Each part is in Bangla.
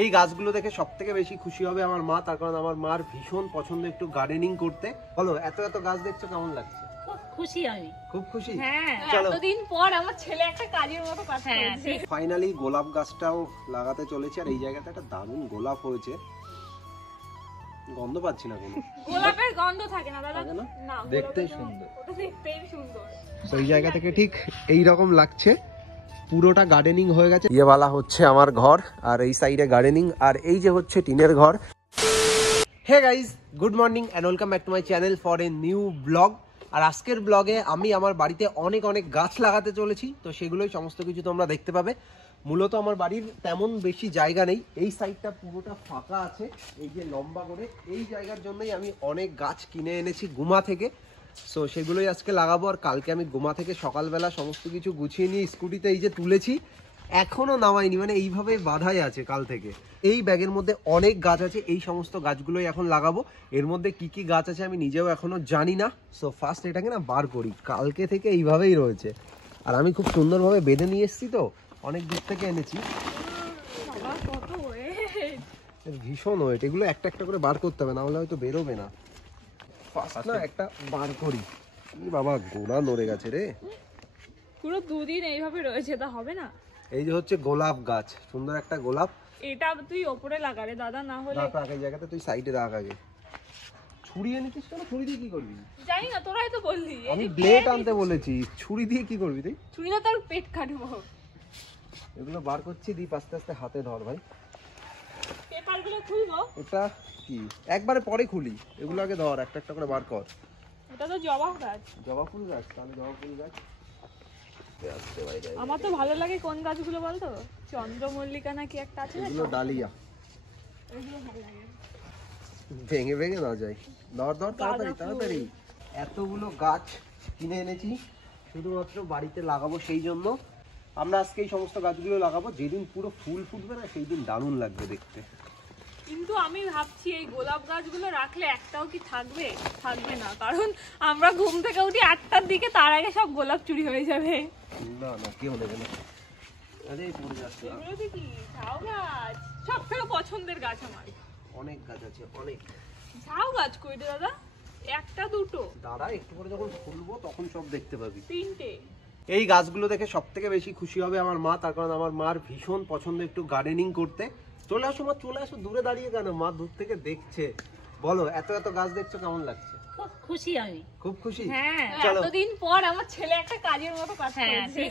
এই গাছগুলো দেখে সবথেকে বেশি খুশি হবে আমার মা, তার কারণ আমার মার ভীষণ পছন্দ একটু গার্ডেনিং করতে। বলো, এত এত গাছ দেখছো কেমন লাগছে? খুব খুশি আমি, খুব খুশি। হ্যাঁ, চলো, এতদিন পর আমার ছেলে একটা কাজের মতো কাজ করেছে। ফাইনালি গোলাপ গাছটাও লাগাতে চলেছে। আর এই জায়গাতে একটা দারুণ গোলাপ হয়েছে, গন্ধ পাচ্ছি না কোনো। গোলাপের গন্ধ থাকে না দাদা? না, দেখতেই সুন্দর, ওটা দেখতেই সুন্দর। তো এই জায়গা থেকে ঠিক এই রকম লাগছে, পুরোটা গার্ডেনিং হয়ে গেছে। ইয়ে বালা হচ্ছে আমার ঘর, আর এই সাইডে গার্ডেনিং, আর এই যে হচ্ছে টিনের ঘর। Hey guys, good morning and welcome back to my channel for a new blog. আর আজকের ব্লগে আমি আমার বাড়িতে অনেক অনেক গাছ লাগাতে চলেছি, তো সেগুলোই সমস্ত কিছু তোমরা দেখতে পাবে। মূলত আমার বাড়ির তেমন বেশি জায়গা নেই, এই সাইডটা পুরোটা ফাঁকা আছে, এই যে লম্বা করে এই জায়গার জন্যই আমি অনেক গাছ কিনে এনেছি গুমা থেকে। সো সেগুলোই আজকে লাগাবো। আর কালকে আমি গুমা থেকে সকালবেলা সমস্ত কিছু গুছিয়ে নিয়ে স্কুটিতে এই যে তুলেছি, এখনো নামাইনি, মানে এইভাবে বাঁধাই আছে কাল থেকে। এই ব্যাগের মধ্যে অনেক গাছ আছে, এই সমস্ত গাছগুলোই এখন লাগাবো। এর মধ্যে কি কি গাছ আছে আমি নিজেও এখনো জানি না। সো ফার্স্ট এটাকে না বার করি, কালকে থেকে এইভাবেই রয়েছে। আর আমি খুব সুন্দরভাবে বেঁধে নিয়ে এসেছি, তো অনেক দূর থেকে এনেছি, ভীষণ ওয়েট। এগুলো একটা একটা করে বার করতে হবে, না হলে হয়তো বেরোবে না। ফার্স্ট না একটা বার করি। বাবা, গোড়া নড়ে গেছে রে, পুরো দুদিন এইভাবে রয়েছে, তা হবে না। এই যে হচ্ছে গোলাপ গাছ, সুন্দর একটা গোলাপ। এটা তুই ওপরে লাগা রে দাদা, না হলে এই জায়গাতে তুই সাইডে রাখ আগে। ছুরি এনেছিস কেন? ছুরি দিয়ে কি করবি? জানি না, তোরাই তো বললি। আমি ব্লেড আনতে বলেছি, ছুরি দিয়ে কি করবি তুই? ছুরি না, তোর পেট কাটবো। এগুলো বার করছি, দীপ আস্তে আস্তে হাতে ধর ভাই। পেপারগুলো খুলবো। এটা কি একবারে পরে খুলি, এগুলো আগে ধর, একটা একটা করে বার কর। এটা তো জবা গাছ। জবা ফুল গাছ, তাহলে জবা ফুল গাছ। আমার তো ভালো লাগে কোন গাছগুলো বলতো? চন্দ্রমল্লিকা নাকি একটা আছে না, এগুলো ডালিয়া। এগুলো ভালো লাগে। ভেঙে ভেঙে না যায়, ধর ধর তাড়াতাড়ি তাড়াতাড়ি। এতগুলো গাছ কিনে এনেছি শুধুমাত্র বাড়িতে লাগাবো, সেই জন্য আমরা আজকে এই সমস্ত গাছগুলো লাগাবো। যেদিন পুরো ফুল ফুটবে না, সেই দিন দারুণ লাগবে দেখতে। কিন্তু আমি ভাবছি এই গোলাপ গাছগুলো রাখলে একটাও কি থাকবে? থাকবে না, কারণ আমরা ঘুম থেকে উঠি 8টার দিকে, তার আগে সব গোলাপ চুরি হয়ে যাবে। না না, কেউ নেবে না। আরে পড়ে যাচ্ছে। এগুলো কি ঝাউ গাছ? সবথেকে পছন্দের গাছ আমার। অনেক গাছ আছে, অনেক। ঝাউ গাছ কই রে দাদা? একটা দুটো? দাঁড়া, একটু করে যখন ফুলবো তখন সব দেখতে পাবি। 3টে। এই গাছগুলো দেখে সবথেকে বেশি খুশি হবে আমার মা, তার কারণ আমার মার ভীষণ পছন্দ একটু গার্ডেনিং করতে। চলে আসো মা, চলে আসো। দূরে দাঁড়িয়ে কেন? মা দূর থেকে দেখছে। বলো, এত এত গাছ দেখছো কেমন লাগছে? খুব খুশি আমি, খুব খুশি। হ্যাঁ, চলো, এতদিন পর আমার ছেলে একটা কাজের মতো কাজ করেছে।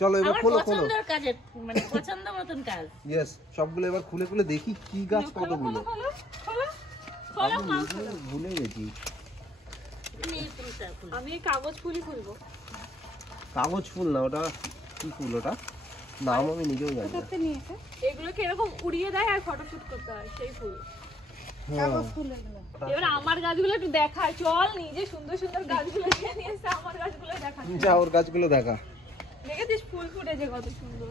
চলো এবার খোলো খোলো। পছন্দের কাজের, মানে পছন্দ মতন কাজ। ইয়েস, সবগুলো এবার খুলে খুলে দেখি কি গাছ কতগুলো। ভুলে গেছি। আমি কাগজ ফুলই খুলবো। কাগজ ফুল না, ওটা কি ফুল? ওটা নাম আমি নিজেও জানি না। এগুলোকে এরকম উড়িয়ে দেয় আর ফটোশুট করতে হয়, সেই ফুল। এবার আমার গাছগুলো একটু দেখায়, চল। নিজে সুন্দর সুন্দর গাছগুলো নিয়ে এসে আমার গাছগুলো দেখা। যা, ওর গাছগুলো দেখা। দেখেছিস ফুল ফুটেছে কত সুন্দর।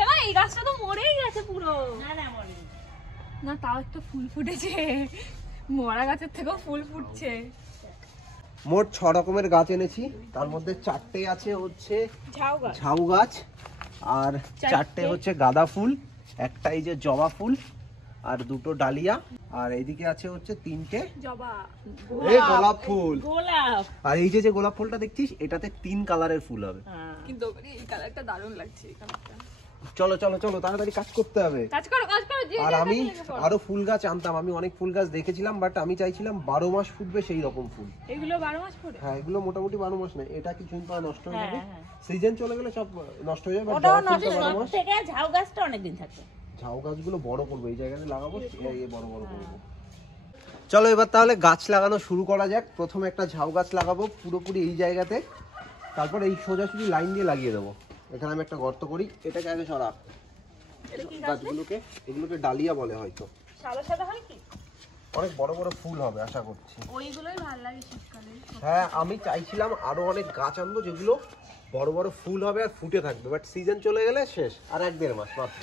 এবার এই গাছটা তো মরেই গেছে পুরো। না, তাও একটা ফুল ফুটেছে। মরা গাছের থেকেও ফুল ফুটছে। মোট 6 রকমের গাছ এনেছি, তার মধ্যে 4টে আছে হচ্ছে ঝাউ গাছ, আর 4টে হচ্ছে গাঁদা ফুল, একটা এই যে জবা ফুল, আর 2টো ডালিয়া, আর এইদিকে আছে হচ্ছে 3টে গোলাপ ফুল। গোলাপ। আর এই যে গোলাপ ফুলটা দেখছিস, এটাতে 3 কালারের ফুল হবে। কিন্তু এই কালারটা দারুণ লাগছে, এই কালারটা। চলো চলো চলো, তাড়াতাড়ি কাজ করতে হবে। কাজ করো কাজ করো। আর আমি আরো ফুল গাছ আনতাম, আমি অনেক ফুল গাছ দেখেছিলাম, বাট আমি চাইছিলাম 12 মাস ফুটবে সেই রকম ফুল। এগুলো 12 মাস ফুটে? হ্যাঁ, এগুলো মোটামুটি 12 মাস না, এটা কিছুদিন পর নষ্ট হয়ে যাবে। সিজন চলে গেলে সব নষ্ট হয়ে যাবে। ঝাউ গাছটা অনেকদিন থাকবে। ঝাউ গাছগুলো বড় করবো, এই জায়গাতে লাগাবো, এই বড় বড় করবো। চলো এবার তাহলে গাছ লাগানো শুরু করা যাক। প্রথমে একটা ঝাউ গাছ লাগাবো পুরোপুরি এই জায়গাতে, তারপর এই সোজাসুজি লাইন দিয়ে লাগিয়ে দেবো। এখানে আমি একটা গর্ত করি, এটাকে আগে সরা। গাছগুলোকে, এগুলোকে ডালিয়া বলে হয়তো। সাদা সাদা হয় কি? অনেক বড় বড় ফুল হবে আশা করছি। ওইগুলোই ভালো লাগে শীতকালে। হ্যাঁ, আমি চাইছিলাম আরো অনেক গাছ আনবো যেগুলো বড় বড় ফুল হবে আর ফুটে থাকবে, বাট সিজন চলে গেলে শেষ। আর 1-1.5 মাস মাত্র,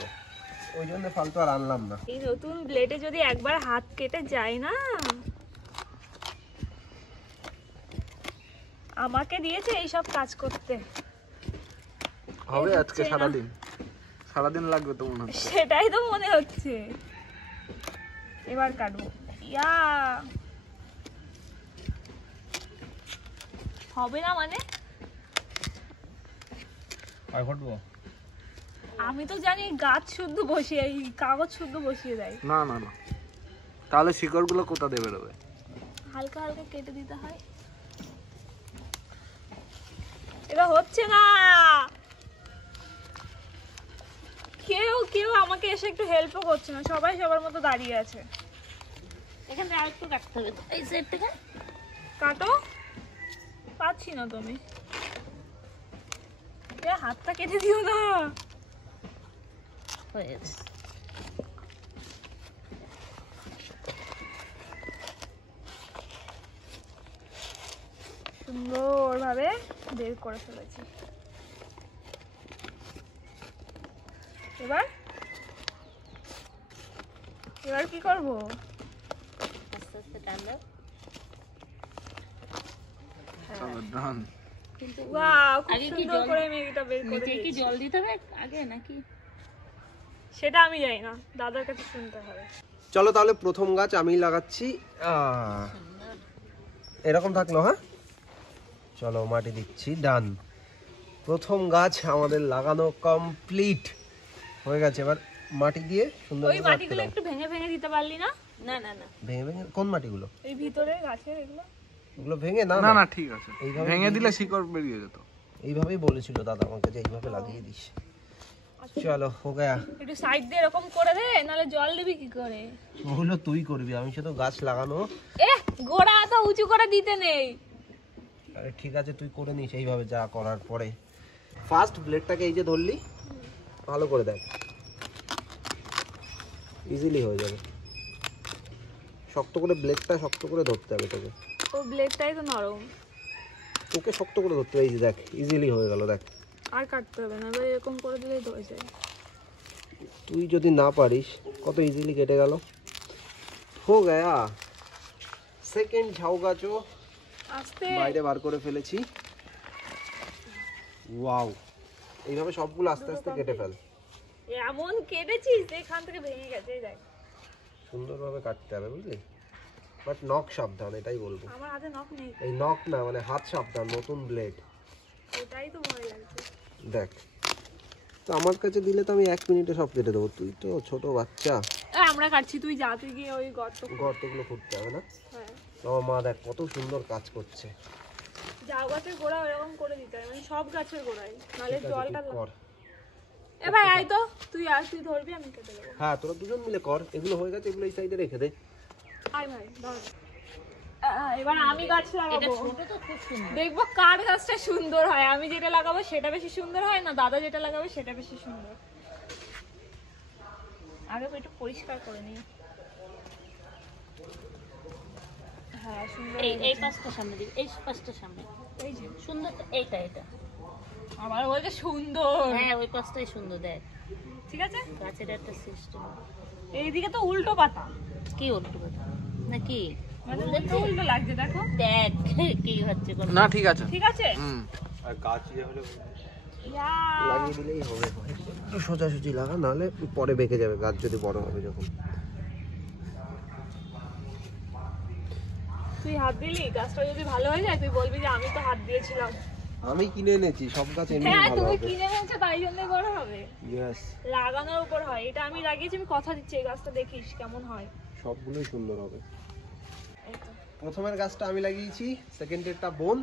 ওই জন্য ফালতু আর আনলাম না। এই নতুন ব্লেডে যদি একবার হাত কেটে যায় না। আমাকে দিয়েছে এইসব কাজ করতে, হবে আজকে সারাদিন। সারাদিন লাগবে তো মনে হচ্ছে। সেটাই তো মনে হচ্ছে। এবার কাটবো। ইয়া হবে না মানে? আর ঘটবো আমি তো জানি গাছ শুদ্ধ বসিয়ে, এই কাগজ শুদ্ধ বসিয়ে দেয়। না না না, তাহলে শিকড়গুলো কোথা দিয়ে বেরোবে? হালকা হালকা কেটে দিতে হয়। এটা হচ্ছে না। কেউ আমাকে এসে একটু হেল্পও করছে না, সবাই সবার মতো দাঁড়িয়ে আছে। এখানে আর একটু কাটতে হবে, এই সাইড থেকে কাটো। পাচ্ছি না তুমি, হাতটা কেটে দিও না। হয়ে গেছে। সুন্দর ভাবে বের করে ফেলেছি। এবার কি করব? আস্তে আস্তে টান দাও। ডান। কিন্তু ওয়াও, খুব আগে কি সুন্দর জল- করে মেঘটা বের করে নিচে কি দিয়েছি। জল দিতে হবে আগে নাকি? সেটা আমি জানি না, দাদার কাছে শুনতে হবে। চলো তাহলে প্রথম গাছ আমি লাগাচ্ছি। এরকম থাকলো, হ্যাঁ চলো মাটি দিচ্ছি। ডান, প্রথম গাছ আমাদের লাগানো কমপ্লিট হয়ে গেছে। এবার মাটি দিয়ে সুন্দর ওই করে রাখতে মাটিগুলো দাও। একটু ভেঙে ভেঙে দিতে পারলি না? না না না, ভেঙে ভেঙে কোন মাটিগুলো? এই ভিতরে গাছের এগুলো। ওগুলো ভেঙে না না না না ঠিক আছে, এইভাবে ভেঙে দিয়ে দিলে শিকড় বেরিয়ে যেত। এইভাবেই বলেছিল দাদা আমাকে যে এইভাবে লাগিয়ে দিস। চলো হো গয়া। একটু সাইড দিয়ে এরকম করে দে, নাহলে জল দিবি কি করে? ওগুলো তুই করবি, আমি শুধু গাছ লাগানো। গোড়া তো উঁচু করে দিতে নেই। আরে ঠিক আছে, তুই করে নিস এইভাবে যা করার পরে। ফার্স্ট ব্লেডটাকে এই যে ধরলি, ভালো করে দেখ, ইজিলি হয়ে যাবে। শক্ত করে ব্লেডটা শক্ত করে ধরতে হবে তোকে। ও ব্লেডটাই তো নরম। তোকে শক্ত করে ধরতে হবে। এই যে দেখ, ইজিলি হয়ে গেল দেখ। আর কাটতে হবে না, এবার এরকম করে দিলেই ধরে যায়। তুই যদি না পারিস, কত ইজিলি কেটে গেল। হো গয়া। সেকেন্ড ঝাউ গাছও আস্তে। বাইরে বার করে ফেলেছি। ওয়াও, এইভাবে সবগুলো আস্তে আস্তে কেটে ফেল। এমন কেটেছিস এখান থেকে ভেঙে গেছে, এই দেখ। সুন্দরভাবে কাটতে হবে বুঝলি, বাট নখ সাবধান, এটাই বলবো। আমার হাতে নখ নেই, এই নখ না, মানে হাত সাবধান, নতুন ব্লেড। এটাই তো ভয় লাগছে। দেখ, তো আমার কাছে দিলে তো আমি 1 মিনিটে সব কেটে দেবো। তুই তো ছোট বাচ্চা। আমরা কাটছি, তুই যা, তুই গিয়ে ওই গর্তগুলো খুঁড়তে হবে না। হ্যাঁ, আমার মা দেখ কত সুন্দর কাজ করছে। ঝাউ গাছের গোড়া এরকম করে দিতে হয়, মানে সব গাছের গোড়ায়, নাহলে ঠিক আছে, জলটা। তুই কর। এ ভাই আয় তো, তুই আর তুই ধরবি, আমি কেটে দেবো। হ্যাঁ, তোরা দুজন মিলে কর। এগুলো হয়ে গেছে, এগুলো এই সাইডে রেখে দে। আয় ভাই ধর। এবার আমি গাছ এটা লাগাবো, ছোট তো খুব সুন্দর। দেখবো কার গাছটা সুন্দর হয়। আমি যেটা লাগাবো সেটা বেশি সুন্দর হয় না, দাদা যেটা লাগাবে সেটা বেশি সুন্দর। আগে একটু পরিষ্কার করে নিই। হ্যাঁ সুন্দর। এই পাঁচটা সামনে দিবি, এই পাঁচটা সামনে। এই যে সুন্দর তো এইটা, এটা আমার বলতে সুন্দর। হ্যাঁ ওই পাঁচটাই সুন্দর। দেখ ঠিক আছে, গাছের একটা সিস্টেম। এইদিকে তো উল্টো পাতা, কি উল্টো কথা নাকি? মানে উল্টো উল্টো লাগছে, দেখো। দেখ কি হচ্ছে কোন। না ঠিক আছে। ঠিক আছে। আর গাছ যে হলে ইয়া, লাগিয়ে দিলেই হবে। একটু সোজাসুজি লাগা, নাহলে পরে বেঁকে যাবে গাছ যদি বড় হবে যখন। তুই হাত দিলি, গাছটা যদি ভালো হয়ে যায় তুই বলবি যে আমি তো হাত দিয়েছিলাম। আমি কিনে এনেছি, সব গাছ এমনি হ্যাঁ ভালো তুমি হবে। কিনে এনেছো তাই জন্যই বড় হবে। ইয়েস, লাগানোর উপর হয়। এটা আমি লাগিয়েছি, আমি কথা দিচ্ছি এই গাছটা দেখিস কেমন হয়। সবগুলোই সুন্দর হবে। এই তো। প্রথমের গাছটা আমি লাগিয়েছি, সেকেন্ডেরটা বোন,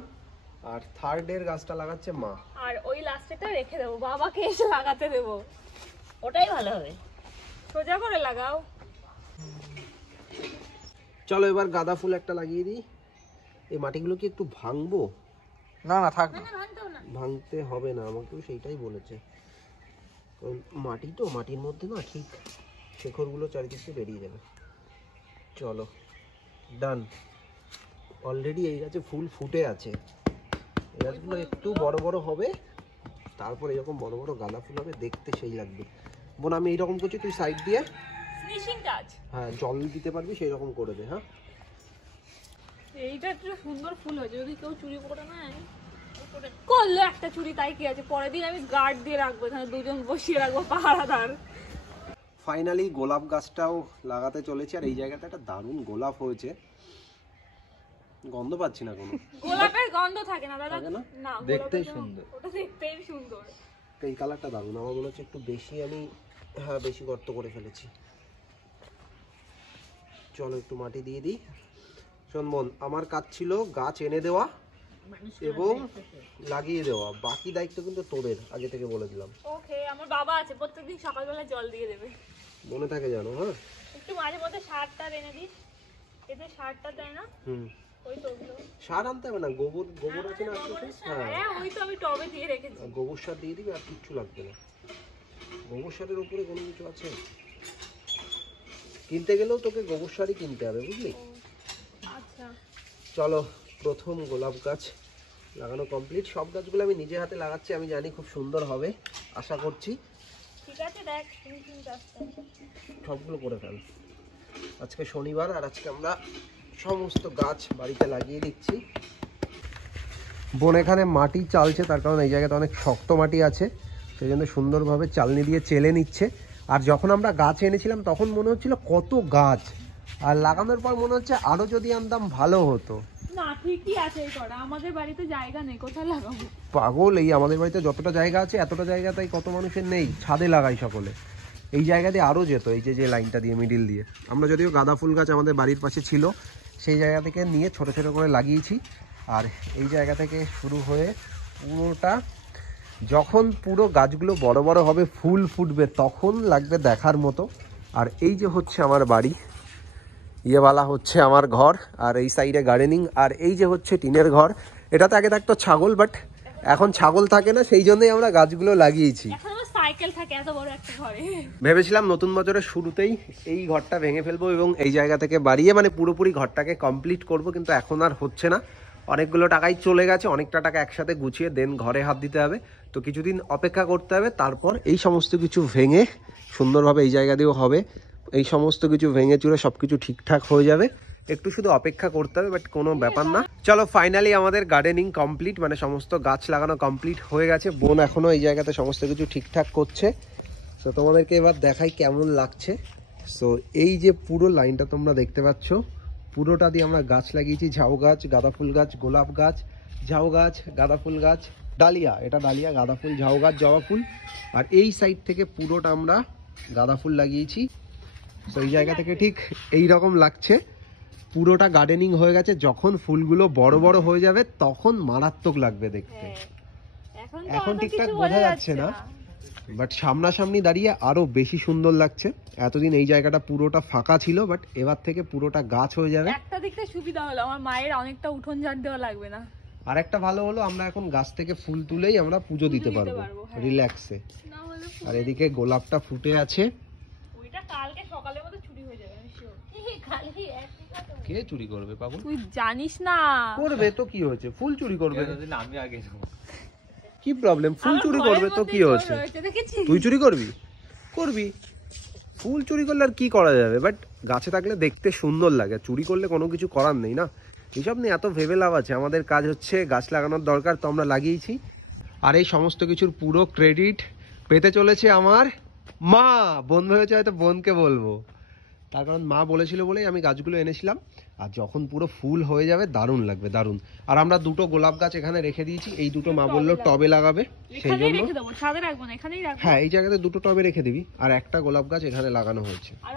আর থার্ডের গাছটা লাগাচ্ছে মা। আর ওই লাস্টেটা রেখে দেবো, বাবাকে এসে লাগাতে দেবো। ওটাই ভালো হবে। সোজা করে লাগাও। চলো এবার গাঁদা ফুল একটা লাগিয়ে দিই। এই মাটিগুলো কি একটু ভাঙবো? না না থাক না। ভাঙতে হবে না, আমাকেও সেইটাই বলেছে। কারণ মাটি তো, মাটির মধ্যে না ঠিক শেকড়গুলো চারিদিকে বেরিয়ে যাবে। চলো ডান। অলরেডি এই গাছে ফুল ফুটে আছে। এই গাছগুলো একটু বড় বড় হবে, তারপর এরকম বড় বড় গাঁদা ফুল হবে, দেখতে সেই লাগবে। বোন আমি এইরকম করছি, তুই সাইড দিয়ে ফিনিশিং টাচ। হ্যাঁ জল দিতে পারবি সেই রকম করে দে। হ্যাঁ এইটা একটু সুন্দর ফুল হয়েছে, যদি কেউ চুরি করে নেয় করলো একটা চুরি, তাই কি আছে, পরের দিন আমি গার্ড দিয়ে রাখবো, এখানে দুজন বসিয়ে রাখবো পাহারাদার। ফাইনালি গোলাপ গাছটাও লাগাতে চলেছে, আর এই জায়গাতে একটা দারুণ গোলাপ হয়েছে, গন্ধ পাচ্ছি না কোনো। গোলাপের গন্ধ থাকে না দাদা, থাকে না? না দেখতেই গোলাপের সুন্দর। ওটা দেখতেই সুন্দর। এই কালারটা দারুণ, আমার মনে হচ্ছে একটু বেশি আমি বেশি গর্ত করে ফেলেছি। চলো একটু মাটি দিয়ে দিই। শোন বোন, আমার কাজ ছিল গাছ এনে দেওয়া এবং লাগিয়ে দেওয়া, বাকি দায়িত্ব কিন্তু তোদের, আগে থেকে বলে দিলাম। ওকে, আমার বাবা আছে, প্রত্যেকদিন সকালবেলা জল দিয়ে দেবে। মনে থাকে জানো? হ্যাঁ, একটু মাঝে মধ্যে সারটা এনে দিস, এতে সারটা দেয় না, ওই তো ওগুলো। সার আনতে হবে না, গোবর গোবর আছে না আশেপাশে? হ্যাঁ, হ্যাঁ ওই তো আমি টবে দিয়ে রেখেছি। গোবর সার দিয়ে দিবি, আর কিচ্ছু লাগবে না। গোবর সারের উপরে কোনো কিছু আছে? কিনতে গেলেও তোকে গোবর সারই কিনতে হবে, বুঝলি? আচ্ছা, চলো, প্রথম গোলাপ গাছ লাগানো কমপ্লিট। সব গাছগুলো আমি নিজে হাতে লাগাচ্ছি, আমি জানি খুব সুন্দর হবে, আশা করছি। ঠিক আছে, দেখ ফিনিশিং টাচটা। সবগুলো করে ফেল। আজকে শনিবার, আর আজকে আমরা সমস্ত গাছ বাড়িতে লাগিয়ে দিচ্ছি। বোন এখানে মাটি চালছে, তার কারণ এই জায়গাতে অনেক শক্ত মাটি আছে, সেই জন্য সুন্দরভাবে চালনি দিয়ে চেলে নিচ্ছে। আর যখন আমরা গাছ এনেছিলাম তখন মনে হচ্ছিল কত গাছ, আর লাগানোর পর মনে হচ্ছে আরো যদি আনতাম ভালো হতো। না ঠিকই আছে, এই করা আমাদের বাড়িতে জায়গা নেই, কোথায় লাগাবো? পাগল, এই আমাদের বাড়িতে যতটা জায়গা আছে এতটা জায়গা তাই কত মানুষের নেই, ছাদে লাগাই সকলে। এই জায়গা দিয়ে আরও যেত, এই যে লাইনটা দিয়ে মিডিল দিয়ে। আমরা যদিও গাঁদা ফুল গাছ আমাদের বাড়ির পাশে ছিল, সেই জায়গা থেকে নিয়ে ছোট ছোট করে লাগিয়েছি। আর এই জায়গা থেকে শুরু হয়ে পুরোটা, যখন পুরো গাছগুলো বড় বড় হবে, ফুল ফুটবে, তখন লাগবে দেখার মতো। আর এই যে হচ্ছে আমার বাড়ি, ইয়েওয়ালা হচ্ছে আমার ঘর, আর এই সাইডে গার্ডেনিং, আর এই যে হচ্ছে টিনের ঘর। এটাতে আগে থাকতো ছাগল, বাট এখন ছাগল থাকে না, সেই জন্যই আমরা গাছগুলো লাগিয়েছি। এখন আমার সাইকেল থাকে এত বড় একটা ঘরে। ভেবেছিলাম নতুন বছরের শুরুতেই এই ঘরটা ভেঙে ফেলবো এবং এই জায়গা থেকে বাড়িয়ে মানে পুরোপুরি ঘরটাকে কমপ্লিট করব, কিন্তু এখন আর হচ্ছে না। অনেকগুলো টাকাই চলে গেছে, অনেকটা টাকা একসাথে গুছিয়ে দেন ঘরে হাত দিতে হবে, তো কিছুদিন অপেক্ষা করতে হবে। তারপর এই সমস্ত কিছু ভেঙে সুন্দরভাবে এই জায়গা দিয়েও হবে, এই সমস্ত কিছু ভেঙে চুরে সব কিছু ঠিকঠাক হয়ে যাবে, একটু শুধু অপেক্ষা করতে হবে, বাট কোনো ব্যাপার না। চলো, ফাইনালি আমাদের গার্ডেনিং কমপ্লিট, মানে সমস্ত গাছ লাগানো কমপ্লিট হয়ে গেছে। বোন এখনো এই জায়গাতে সমস্ত কিছু ঠিকঠাক করছে, তো তোমাদেরকে এবার দেখাই কেমন লাগছে। সো এই যে পুরো লাইনটা তোমরা দেখতে পাচ্ছ, পুরোটা দিয়ে আমরা গাছ লাগিয়েছি, ঝাউ গাছ, গাঁদা ফুল গাছ, গোলাপ গাছ, ঝাউ গাছ, গাঁদা ফুল গাছ, ডালিয়া, এটা ডালিয়া, গাঁদা ফুল, ঝাউ গাছ, জবা ফুল, আর এই সাইড থেকে পুরোটা আমরা গাঁদা ফুল লাগিয়েছি। তো এই জায়গা থেকে ঠিক এই রকম লাগছে, পুরোটা গার্ডেনিং হয়ে গেছে। যখন ফুলগুলো বড় বড় হয়ে যাবে তখন মারাত্মক লাগবে দেখতে। এখন ঠিকঠাক বোঝা যাচ্ছে না, বাট সামনাসামনি দাঁড়িয়ে আরো বেশি সুন্দর লাগছে। এতদিন এই জায়গাটা পুরোটা ফাঁকা ছিল, বাট এবার থেকে পুরোটা গাছ হয়ে যাবে। একটা দিক থেকে সুবিধা হলো, আমার মায়ের অনেকটা উঠোন ঝাড় দেওয়া লাগবে না। আর একটা ভালো হলো, আমরা এখন গাছ থেকে ফুল তুলেই আমরা পুজো দিতে পারবো রিল্যাক্সে। না হলে আর এদিকে গোলাপটা ফুটে আছে। ওইটা কালকে সকালের মধ্যে চুরি হয়ে যাবে, আমি শিওর। খালি একই কথা। কে চুরি করবে পাগল? তুই জানিস না। করবে তো কি হয়েছে, ফুল চুরি করবে, আমি আগে যাবো। কি প্রবলেম? ফুল আমার চুরি ঘরের করবে তো মধ্যেই কি চোর হয়েছে? রয়েছে, দেখেছিস? তুই চুরি করবি? করবি, ফুল চুরি করলে আর কি করা যাবে, বাট গাছে থাকলে দেখতে সুন্দর লাগে, চুরি করলে কোনো কিছু করার নেই না। এইসব নিয়ে এত ভেবে লাভ আছে? আমাদের কাজ হচ্ছে গাছ লাগানোর দরকার, তো আমরা লাগিয়েছি। আর এই সমস্ত কিছুর পুরো ক্রেডিট পেতে চলেছে আমার মা। বোন ভেবেছে হয়তো বোনকে বলবো, তার কারণ মা বলেছিল বলেই আমি গাছগুলো এনেছিলাম। আর যখন পুরো ফুল হয়ে যাবে দারুণ লাগবে, দারুণ। আর আমরা দুটো গোলাপ গাছ এখানে রেখে দিয়েছি, এই দুটো মা বললো টবে লাগাবে, সেই এখানেই জন্য। রেখে দেবো, ছাদে রাখবো না, এখানেই রাখবো। হ্যাঁ, এই জায়গাতে দুটো টবে রেখে দিবি, আর একটা গোলাপ গাছ এখানে লাগানো হয়েছে। আর